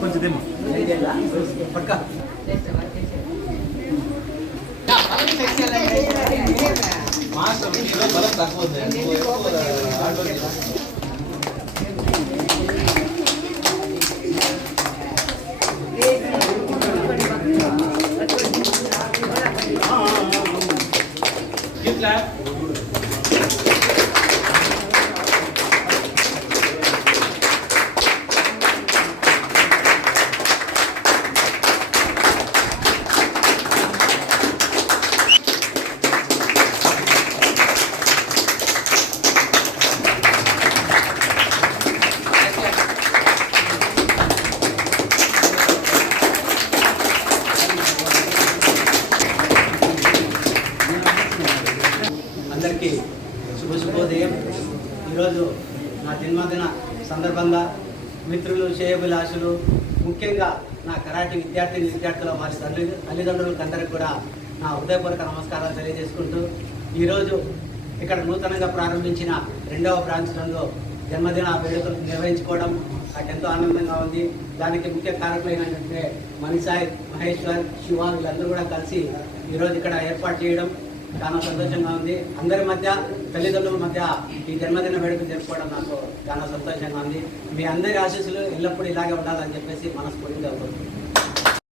కొంచెం పక్క బలం తక్కువ అందరికీ శుభోదయం. ఈరోజు నా జన్మదిన సందర్భంగా మిత్రులు, శ్రేయోభిలాషులు, ముఖ్యంగా నా కరాటే విద్యార్థుల వారి తల్లిదండ్రులకు అందరికీ కూడా నా హృదయపూర్వక నమస్కారాలు తెలియజేసుకుంటూ ఈరోజు ఇక్కడ నూతనంగా ప్రారంభించిన 2వ బ్రాంచ్ నందు జన్మదిన వేడుకలు నిర్వహించుకోవడం నాకు ఎంతో ఆనందంగా ఉంది. దానికి ముఖ్య కారకులైనటువంటి మణిసాయి, మహేశ్వర్, శివ వీళ్ళందరూ కూడా కలిసి ఈరోజు ఇక్కడ ఏర్పాటు చేయడం చాలా సంతోషంగా ఉంది. అందరి మధ్య, తల్లిదండ్రుల మధ్య ఈ జన్మదిన వేడుకలు జరుపుకోవడం నాకు చాలా సంతోషంగా ఉంది. మీ అందరి ఆశీస్సులు ఎల్లప్పుడూ ఇలాగే ఉండాలని చెప్పేసి మనస్ఫూర్తిగా కోరుకుంటున్నాను.